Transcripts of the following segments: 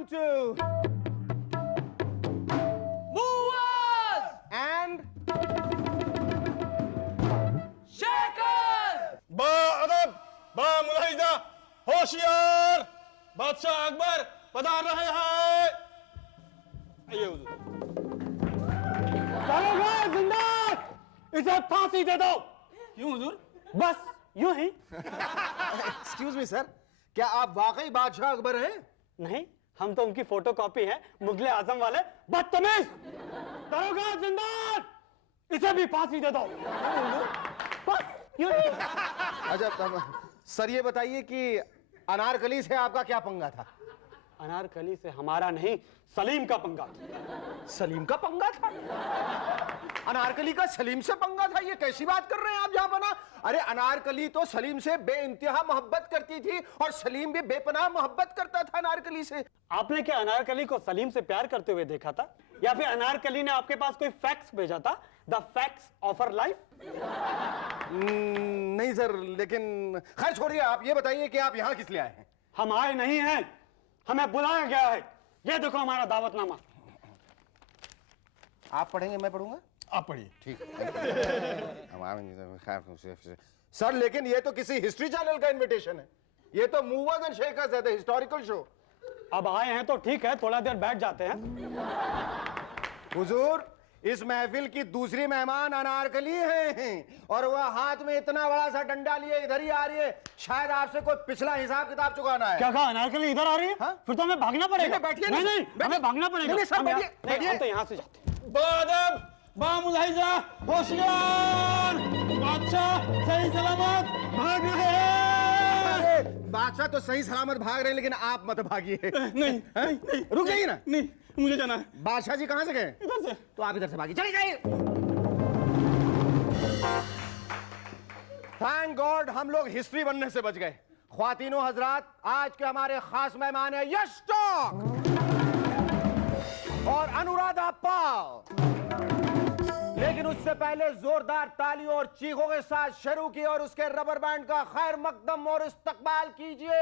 welcome to Movers and Shakers. बाअदब, बामुलाहिजा, होशियार, बादशाह अकबर पधार रहे हैं। आइए हुजूर। जिंदा, इसे फांसी दे दो। क्यों हुजूर? बस यूं ही। एक्सक्यूज मी सर, क्या आप वाकई बादशाह अकबर हैं? नहीं, हम तो उनकी फोटोकॉपी है, मुगले आजम वाले। बदतमीज। दरोगा जिंदान, इसे भी फांसी दे दो। बस यूं ही। अच्छा सर, ये बताइए कि अनारकली से आपका क्या पंगा था? अनारकली से हमारा नहीं, सलीम का पंगा था। सलीम का पंगा था? अनारकली का सलीम से पंगा था? ये कैसी बात कर रहे हैं आप जहां? अरे अनारकली तो सलीम से बेइंतहा मोहब्बत करती थी और सलीम भी बेपनाह मोहब्बत करता था अनारकली से। आपने क्या अनारकली को सलीम से प्यार करते हुए देखा था, या फिर अनारकली ने आपके पास कोई फैक्स भेजा था? The facts of our life. नहीं सर, लेकिन खैर छोड़िए, आप ये बताइए कि आप यहाँ किस लिए आए हैं? हम आए नहीं हैं, हमें बुलाया गया है। ये देखो हमारा दावतनामा। आप पढ़ेंगे, मैं पढ़ूंगा? आप पढ़िए। ठीक। सर लेकिन ये तो किसी हिस्ट्री चैनल का इनविटेशन है, ये तो मूवर्स एंड शेकर्स है, हिस्टोरिकल शो। अब आए हैं तो ठीक है, थोड़ा देर बैठ जाते हैं। हुजूर, इस महफिल की दूसरी मेहमान अनारकली हैं और वह हाथ में इतना बड़ा सा डंडा लिए इधर ही आ रही है। शायद आपसे कोई पिछला हिसाब किताब चुकाना है। क्या कहा? अनारकली इधर आ रही है? हाँ? फिर तो हमें भागना पड़ेगा। बैठिए। नहीं, हमें भागना पड़ेगा। नहीं, सब बैठिए, बैठिए। हम तो यहाँ से जाते हैं। बाअदब, बामुलाहिजा, होशियार, बादशाह सही सलामत भाग रहे हैं। बादशाह तो सही सलामत भाग रहे हैं, लेकिन आप मत भागिए। नहीं, नहीं, रुक जाइए ना। नहीं, मुझे जाना है। बादशाह जी कहां से गए? इधर से। तो आप इधर से भागिए, चले जाइए। थैंक गॉड हम लोग हिस्ट्री बनने से बच गए। ख्वातीनो हजरात, आज के हमारे खास मेहमान हैं यश टॉक और अनुराधा पाल। लेकिन उससे पहले जोरदार तालियों और चीखों के साथ शुरू की और उसके रबर बैंड का खैर मकदम और इस्तकबाल कीजिए।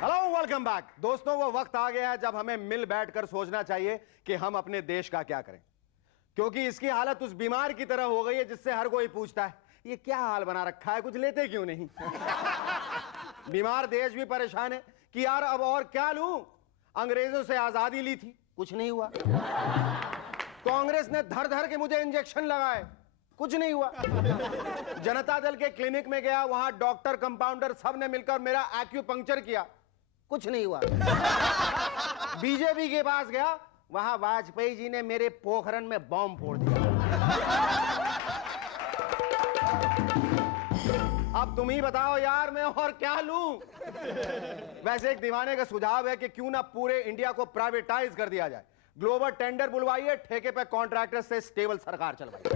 Hello, welcome back. दोस्तों, वो वक्त आ गया है जब हमें मिल बैठकर सोचना चाहिए कि हम अपने देश का क्या करें, क्योंकि इसकी हालत उस बीमार की तरह हो गई है जिससे हर कोई पूछता है ये क्या हाल बना रखा है, कुछ लेते क्यों नहीं। बीमार देश भी परेशान है कि यार अब और क्या लूं। अंग्रेजों से आजादी ली थी, कुछ नहीं हुआ। कांग्रेस ने धर धर के मुझे इंजेक्शन लगाए, कुछ नहीं हुआ। जनता दल के क्लिनिक में गया, वहां डॉक्टर, कंपाउंडर सब ने मिलकर मेरा एक्यूपंक्चर किया, कुछ नहीं हुआ। बीजेपी के पास गया, वहां वाजपेयी जी ने मेरे पोखरन में बॉम्ब फोड़ दिया। अब तुम ही बताओ यार, मैं और क्या लूं। वैसे एक दीवाने का सुझाव है कि क्यों ना पूरे इंडिया को प्राइवेटाइज कर दिया जाए। ग्लोबल टेंडर बुलवाइए, ठेके पे कॉन्ट्रैक्टर से स्टेबल सरकार चलवाइए।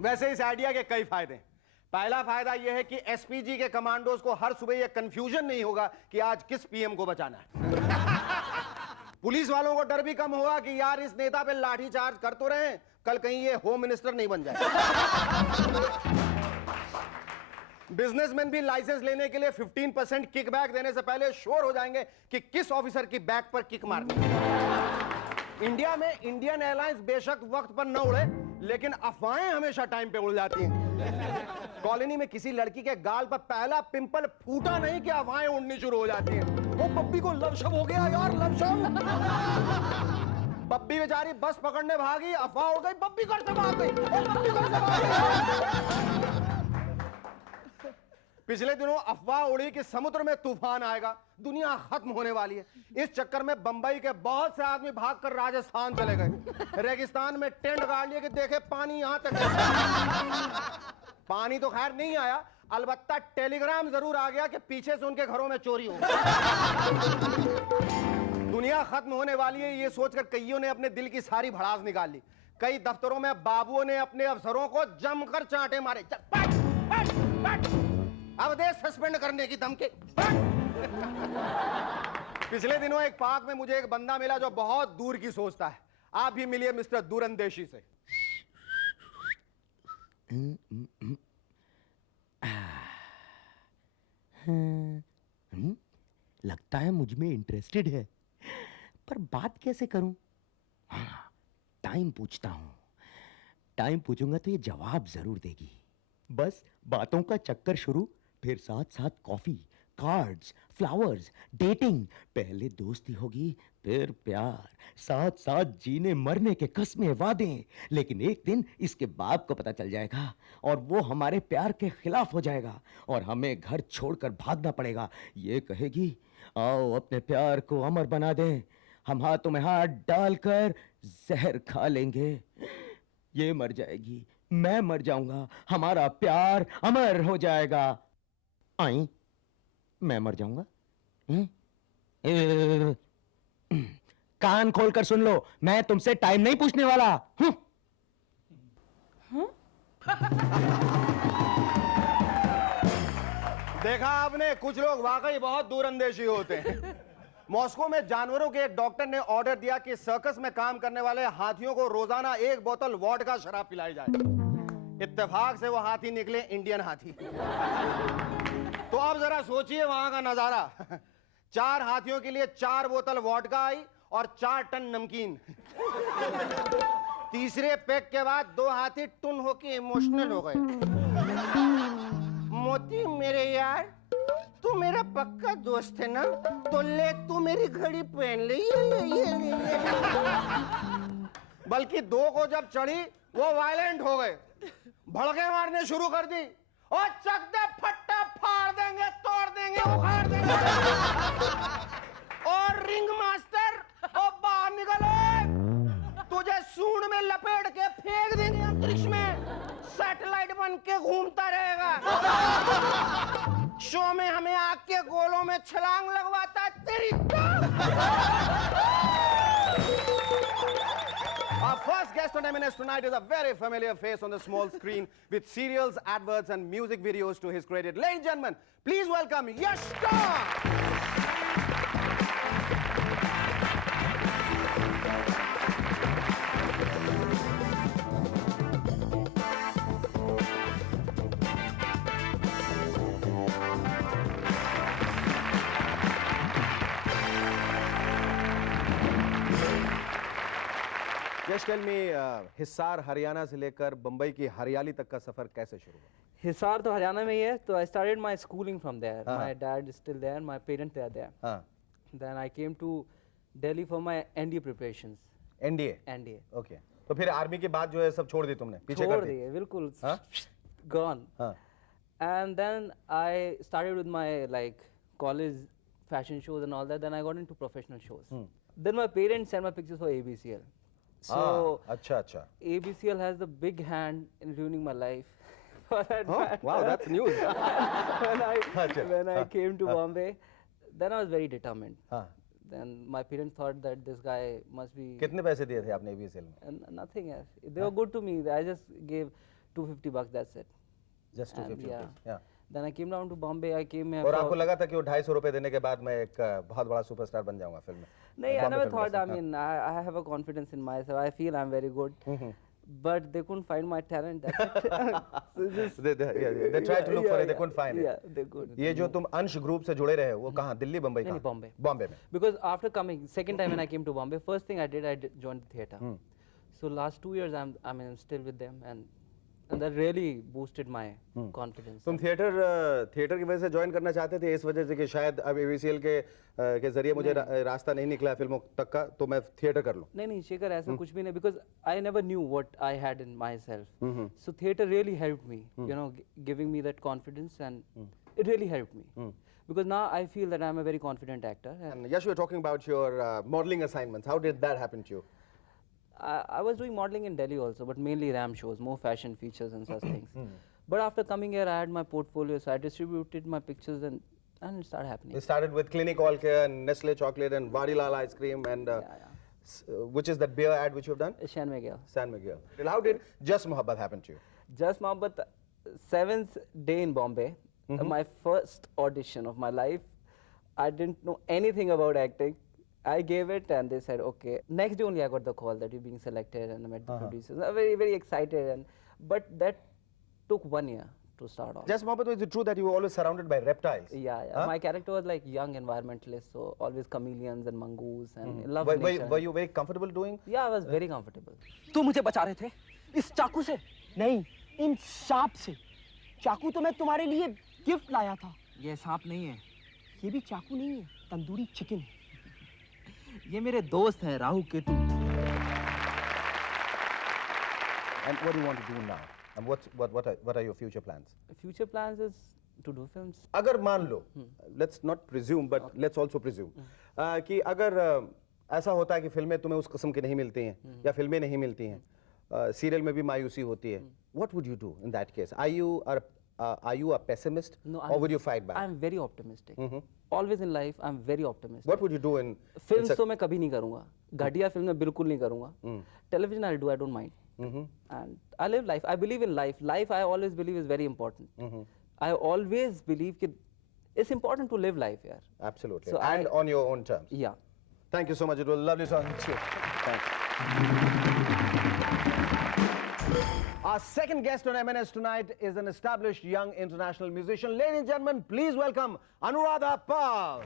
वैसे इस आइडिया के कई फायदे हैं। पहला फायदा यह है कि एसपीजी के कमांडोज को हर सुबह यह कंफ्यूजन नहीं होगा कि आज किस पीएम को बचाना है। पुलिस वालों को डर भी कम होगा कि यार इस नेता पे लाठी चार्ज कर तो रहे हैं, कल कहीं ये होम मिनिस्टर नहीं बन जाए। बिजनेसमैन भी लाइसेंस लेने के लिए 15% किकबैक देने से पहले श्योर हो जाएंगे कि किस ऑफिसर की बैक पर किक मारनी है। इंडिया में इंडियन एयरलाइंस बेशक वक्त पर न उड़े, लेकिन अफवाहें हमेशा टाइम पे उड़ जाती हैं। कॉलोनी में किसी लड़की के गाल पर पहला पिंपल फूटा नहीं कि अफवाहें उड़नी शुरू हो जाती हैं। वो बब्बी को लवशब हो गया यार, लवशब। बब्बी बेचारी बस पकड़ने भागी, अफवाह उड़ गई, बब्बी घर से भाग गई, बब्बी घर से भाग गई। पिछले दिनों अफवाह उड़ी कि समुद्र में तूफान आएगा, दुनिया खत्म होने वाली है। इस चक्कर में बंबई के बहुत से आदमी भागकर राजस्थान चले गए। रेगिस्तान में टेंट गाड़ लिए कि देखे पानी यहां तक। पानी तो खैर नहीं आया, अलबत्ता टेलीग्राम जरूर आ गया कि पीछे से उनके घरों में चोरी हो। दुनिया खत्म होने वाली है, ये सोचकर कईयों ने अपने दिल की सारी भड़ास निकाल ली। कई दफ्तरों में बाबुओं ने अपने अफसरों को जमकर चांटे मारे। चल, पट, पट, पट। अब दे सस्पेंड करने की धमकी। पिछले दिनों एक पार्क में मुझे एक बंदा मिला जो बहुत दूर की सोचता है। आप भी मिलिए मिस्टर दूरंदेशी से। लगता है मुझ में इंटरेस्टेड है, पर बात कैसे करूं? हाँ, टाइम पूछता हूं। टाइम पूछूंगा तो ये जवाब जरूर देगी। बस बातों का चक्कर शुरू, फिर साथ साथ कॉफी, कार्ड्स, फ्लावर्स, डेटिंग। पहले दोस्ती होगी, फिर प्यार, साथ साथ जीने मरने के कस्में वादे। लेकिन एक दिन इसके बाप को पता चल जाएगा और वो हमारे प्यार के खिलाफ हो जाएगा और हमें घर छोड़कर भागना पड़ेगा। ये कहेगी, आओ अपने प्यार को अमर बना दें। हम हाथों में हाथ डालकर जहर खा लेंगे। ये मर जाएगी, मैं मर जाऊंगा, हमारा प्यार अमर हो जाएगा। आई, मैं मर जाऊंगा। कान खोलकर सुन लो, मैं तुमसे टाइम नहीं पूछने वाला। देखा आपने, कुछ लोग वाकई बहुत दूरंदेशी होते हैं। मॉस्को में जानवरों के एक डॉक्टर ने ऑर्डर दिया कि सर्कस में काम करने वाले हाथियों को रोजाना 1 बोतल वोडका शराब पिलाई जाए। इत्तेफाक से वो हाथी निकले इंडियन हाथी। तो अब जरा सोचिए वहां का नजारा। 4 हाथियों के लिए 4 बोतल वोडका आई और 4 टन नमकीन। तीसरे पैक के बाद 2 हाथी टुन होके इमोशनल हो गए। मोती मेरे यार, तू मेरा पक्का दोस्त है ना, तो ले तू मेरी घड़ी पहन ले। ये। बल्कि 2 को जब चढ़ी वो वायलेंट हो गए, भड़के मारने शुरू कर दी। और चक दे फट्टा, फाड़ देंगे, तोड़ देंगे, उखाड़ देंगे। और रिंग मास्टर, ओ बाहर निकलो, तुझे सूंड में लपेट के फेंक देंगे अंतरिक्ष में, सैटेलाइट बन के घूमता रहेगा। शो में हमें आग के गोलों में छलांग लगवाता तेरी। Our first guest on M&S tonight is a very familiar face on the small screen with serials, adverts and music videos to his credit. Ladies and gentlemen, please welcome Yash Khan. Just tell me, Hisar Haryana से लेकर बंबई की हरियाली तक का सफर कैसे शुरू हुआ? हिसार तो हरियाणा में ही है, तो I started my schooling from there. My dad is still there, my parents are there. हाँ, Then I came to Delhi for my NDA preparations. NDA. NDA. Okay, तो फिर आर्मी के बाद जो है सब छोड़ दी तुमने, पीछे छोड़ कर दी? दिए, बिल्कुल हाँ? gone. हाँ, And then I started with my like college fashion shows and all that. Then I got into professional shows. Then my parents sent my pictures for ABCL. So अच्छा. ABCL has the big hand in ruining my life. For that matter. Wow, that's news. when I came to Bombay, then I was very determined. हाँ, Then my parents thought that this guy must be कितने पैसे दिए थे आपने ABCL में? nothing else. They were good to me. I just gave $250. That's it. Just 250 yeah. rupees. Yeah. Then I came down to Bombay. I came here. और for- आपको लगा था कि वो 250 रुपए देने के बाद मैं एक बहुत बड़ा सुपरस्टार बन जाऊंगा फिल्म में? No, I Bombay never film thought. industry. I mean, I have a confidence in myself. I feel I'm very good. But they couldn't find my talent. That's it. So just, They tried to look for it, they couldn't find it. Yeah, they couldn't. ये जो तुम अंश group से जुड़े रहे वो कहाँ, दिल्ली, बम्बई? नहीं, कहाँ? Bombay. बॉम्बे में. Because after coming, second time when I came to Bombay, first thing I did joined the theatre. So last 2 years I'm still with them, and that really boosted my confidence. तुम theatre की वजह से join करना चाहते थे, इस वजह से कि शायद अब ABCL के जरिए मुझे रास्ता नहीं निकला फिल्मों तक का, तो मैं थिएटर कर लूं? नहीं शेखर, ऐसा कुछ भी नहीं, because I never knew what I had in myself. So theatre really helped me, you know, giving me that confidence, and it really helped me. Because now I feel that I'm a very confident actor. And And yes, you were talking about your modeling assignments. How did that happen to you? I was doing modeling in Delhi also, but mainly RAM shows, more fashion features and such things. But after coming here, I had my portfolio, so I distributed my pictures, and it started happening. You started with Clinic All Care and Nestle Chocolate and Vadilal Ice Cream and which is that beer ad which you've done? Shan Miguel. San Miguel. How did Just Mohabbat happen to you? Just Mohabbat, 7th day in Bombay, my first audition of my life. I didn't know anything about acting. I gave it and they said, okay. Next day only I got the call that you're being selected and I met the producers. I was very, very excited. But that took 1 year to start off. Just Mohabbat, is it true that you were always surrounded by reptiles? Yeah. Huh? My character was like young environmentalist, so always chameleons and mongoose and love Were, nature. were you very comfortable doing? Yeah, I was very comfortable. तुम मुझे बचा रहे थे इस चाकू से नहीं इन सांप से चाकू तो मैं तुम्हारे लिए गिफ्ट लाया था ये सांप नहीं है, ये भी चाकू नहीं है तंदूरी चिकन है ये मेरे दोस्त हैं Rahu Ketu. And what do you want to do now? And what are your future plans? Future plans is to do films. अगर मान लो, let's not presume, but let's also presume, कि अगर ऐसा होता है कि फिल्में तुम्हें उस किस्म की नहीं मिलती हैं या फिल्में नहीं मिलती हैं, सीरियल में भी मायूसी होती है, what would you do in that case? Are you a pessimist or would you fight back? I'm very optimistic. Always in life, I'm very optimistic. What would you do in Films तो मैं कभी नहीं करूँगा, घटिया film मैं बिल्कुल नहीं करूँगा. Television I'll do, I don't mind. And I live life. I believe in life. Life I always believe is very important. I always believe that it's important to live life here. Absolutely. So and on your own terms. Yeah. Thank you so much. It was lovely talking to you. Thanks. Our second guest on MNS tonight is an established young international musician. Ladies and gentlemen, please welcome Anuradha Pal.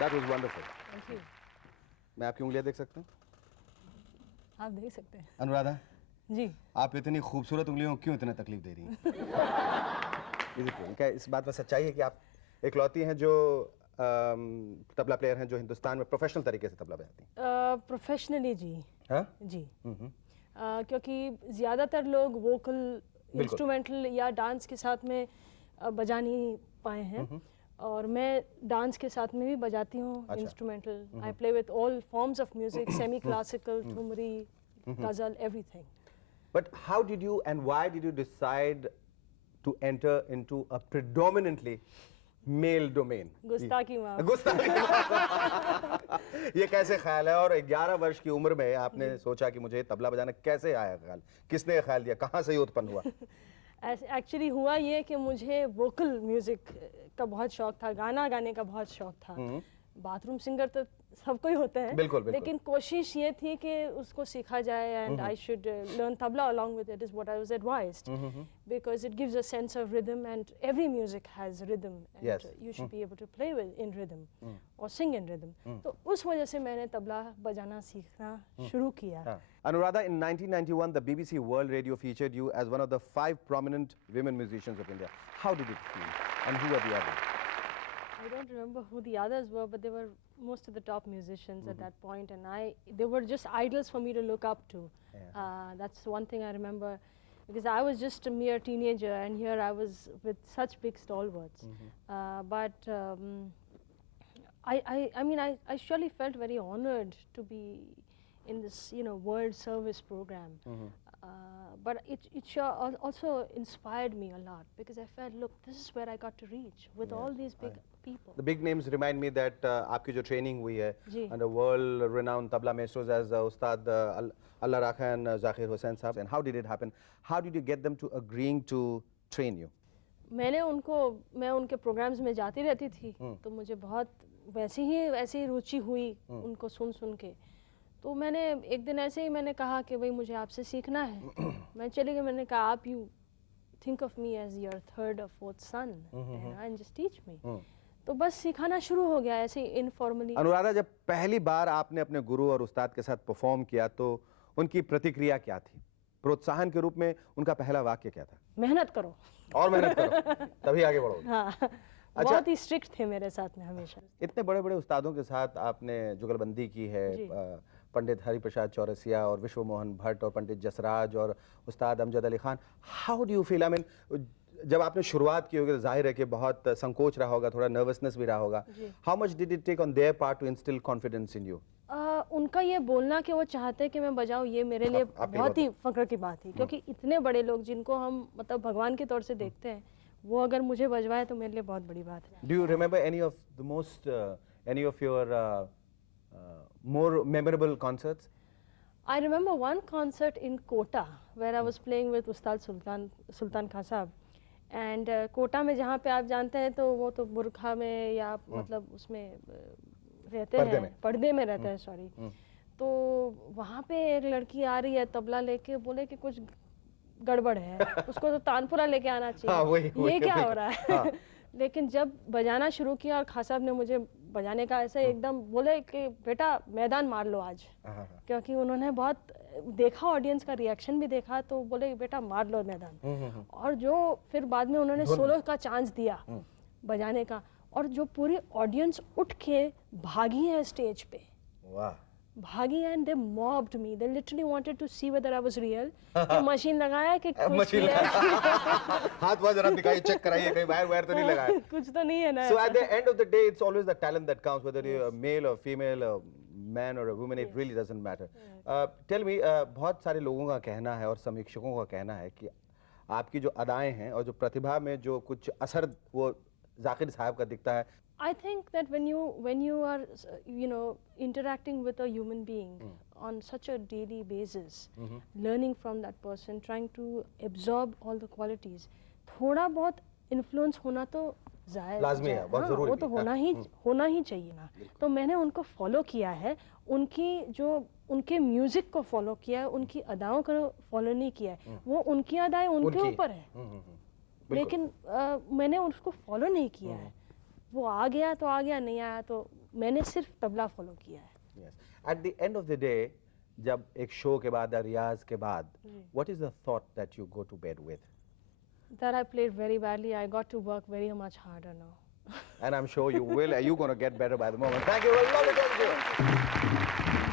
That was wonderful. Thank you. मैं आपकी उंगलियां देख सकता हूँ? आप देख सकते हैं. अनुराधा, जी. आप इतनी खूबसूरत उंगलियों को क्यों इतना तकलीफ दे रही हैं? क्या इस बात में सच्चाई है कि आप इकलौती हैं जो तबला प्लेयर हैं जो हिंदुस्तान में प्रोफेशनल तरीके से तबला बजाती हैं? प्रोफेशनली जी. हाँ? जी. क्योंकि ज़्यादातर लोग वोकल, इंस्ट्रूमेंटल या डांस के साथ में बजा नहीं पाए हैं. और मैं डांस के साथ में भी बजाती हूँ instrumental. I play with all forms of music, semi classical, thumri, गजल, everything. But how did you and why did you decide to enter into a predominantly male domain? गुस्ताखी माफ. गुस्ताखी. ये कैसे ख्याल है? और 11 वर्ष की उम्र में आपने सोचा कि मुझे तबला बजाना कैसे आया ख्याल? किसने ये ख्याल दिया? कहाँ से ये उत्पन्न हुआ? एक्चुअली हुआ ये कि मुझे वोकल म्यूजिक का बहुत शौक था, गाना गाने का बहुत शौक था. बाथरूम सिंगर तो सबको ही होता है. बिल्कुल, बिल्कुल. लेकिन कोशिश ये थी कि उसको सीखा जाए and I should learn tabla along with it is what I was advised. Because it gives a sense of rhythm and every music has rhythm and Yes. You should be able to play with in rhythm or sing in rhythm. तो उस वजह से मैंने तबला बजाना सीखना शुरू किया. Anuradha, in 1991, the BBC World Radio featured you as one of the 5 prominent women musicians of India. How did it feel? And who were the others? I don't remember who the others were, but they were most of the top musicians at that point, and they were just idols for me to look up to. That's one thing I remember, because I was just a mere teenager, and here I was with such big stalwarts. I mean, I surely felt very honored to be in this, World Service program. but it also inspired me a lot because I felt, look, this is where I got to reach with all these big people. The big names remind me that आपकी जो training हुई है जी. under world renowned tabla maestros as Ustad Allah Rakha and Zakir Hussain Sahab, and how did it happen? How did you get them to agreeing to train you? मैं उनके programmes में जाती रहती थी, तो मुझे बहुत वैसी ही रुचि हुई उनको सुन के। तो मैंने एक दिन ऐसे ही मैंने कहा कि भाई मुझे आपसे सीखना है। मैं चली गई, मैंने कहा आप you think of me as your third और fourth son and just teach me. तो बस सिखाना शुरू हो गया ऐसे इनफॉर्मली। अनुराधा, जब पहली बार आपने अपने गुरु और उस्ताद के साथ परफॉर्म किया तो उनकी प्रतिक्रिया क्या थी? प्रोत्साहन के रूप में उनका पहला वाक्य क्या था? मेहनत करो और मेहनत करो तभी आगे बढ़ोगे। हाँ, बहुत ही स्ट्रिक्ट थे मेरे साथ में हमेशा। इतने बड़े बड़े उस्तादों के साथ आपने जुगलबंदी की है, पंडित हरिप्रसाद चौरसिया और विश्व मोहन भट्ट और पंडित जसराज और उस्ताद Amjad Ali Khan. How do you feel? I mean, जब आपने शुरुआत की होगी तो जाहिर है कि बहुत संकोच रहा होगा, थोड़ा नर्वसनेस भी रहा होगा। How much did it take on their part to instill confidence in you? उनका ये बोलना कि वो चाहते कि मैं बजाऊं, ये मेरे लिए बहुत ही फख्र की बात थी, क्योंकि इतने बड़े लोग जिनको हम मतलब भगवान के तौर से देखते हैं, वो अगर मुझे बजवाए तो मेरे लिए बहुत बड़ी बात है। Do you remember any of the most any of your more memorable concerts? I remember one concert in Kota where I was playing with Ustad Sultan Khan Sahab, and Kota में जहाँ पे आप जानते हैं तो वो तो बुरखा में या मतलब उसमें रहते हैं, पर्दे में रहते हैं, सॉरी। तो वहाँ पे एक लड़की आ रही है तबला लेके, बोले कि कुछ गड़बड़ है, उसको तो तानपुरा लेके आना चाहिए। ये क्या हो रहा है? लेकिन जब बजाना शुरू किया और खान साहब ने मुझे बजाने का ऐसे एकदम बोले कि बेटा मैदान मार लो आज, क्योंकि उन्होंने बहुत देखा, ऑडियंस का रिएक्शन भी देखा, तो बोले बेटा मार लो मैदान। और जो फिर बाद में उन्होंने सोलो का चांस दिया बजाने का, और जो पूरी ऑडियंस उठ के भागी है स्टेज पे, भागी, and they mobbed me, they literally wanted to see whether I was real. Machine लगाया कि मशीन हाथ वाथ जरा दिखाइए, चेक कराइए कहीं वायर तो नहीं लगा है। कुछ तो नहीं है ना। So at the end of the day it's always the talent that counts, whether you're a male or female, a man or a woman, it really doesn't matter. Tell me, बहुत सारे लोगों का कहना है और समीक्षकों का कहना है कि आपकी जो अदाएं हैं और जो प्रतिभा में जो कुछ असर वो जाकिर साहब का दिखता है। I think that when you are interacting with a human being on such a daily basis, learning from that person, trying to absorb all the qualities, थोड़ा बहुत influence होना तो लाज़मी है, बहुत ज़रूरी वो तो होना ही चाहिए ना। तो मैंने उनको फॉलो किया है, उनके म्यूजिक को फॉलो किया है, उनकी अदाओं को फॉलो नहीं किया है। वो उनकी अदाएं उनके ऊपर है, लेकिन मैंने उसको फॉलो नहीं किया है। वो आ गया तो आ गया, नहीं आया तो मैंने सिर्फ तबला फॉलो किया है। At the end of the day, जब एक शो के बाद या रियाज के बाद, what is the thought that you go to bed with? That I played very badly. I got to work very much harder now. And I'm sure you will. You're going to get better by the moment. Thank you. Well, lovely talking to you.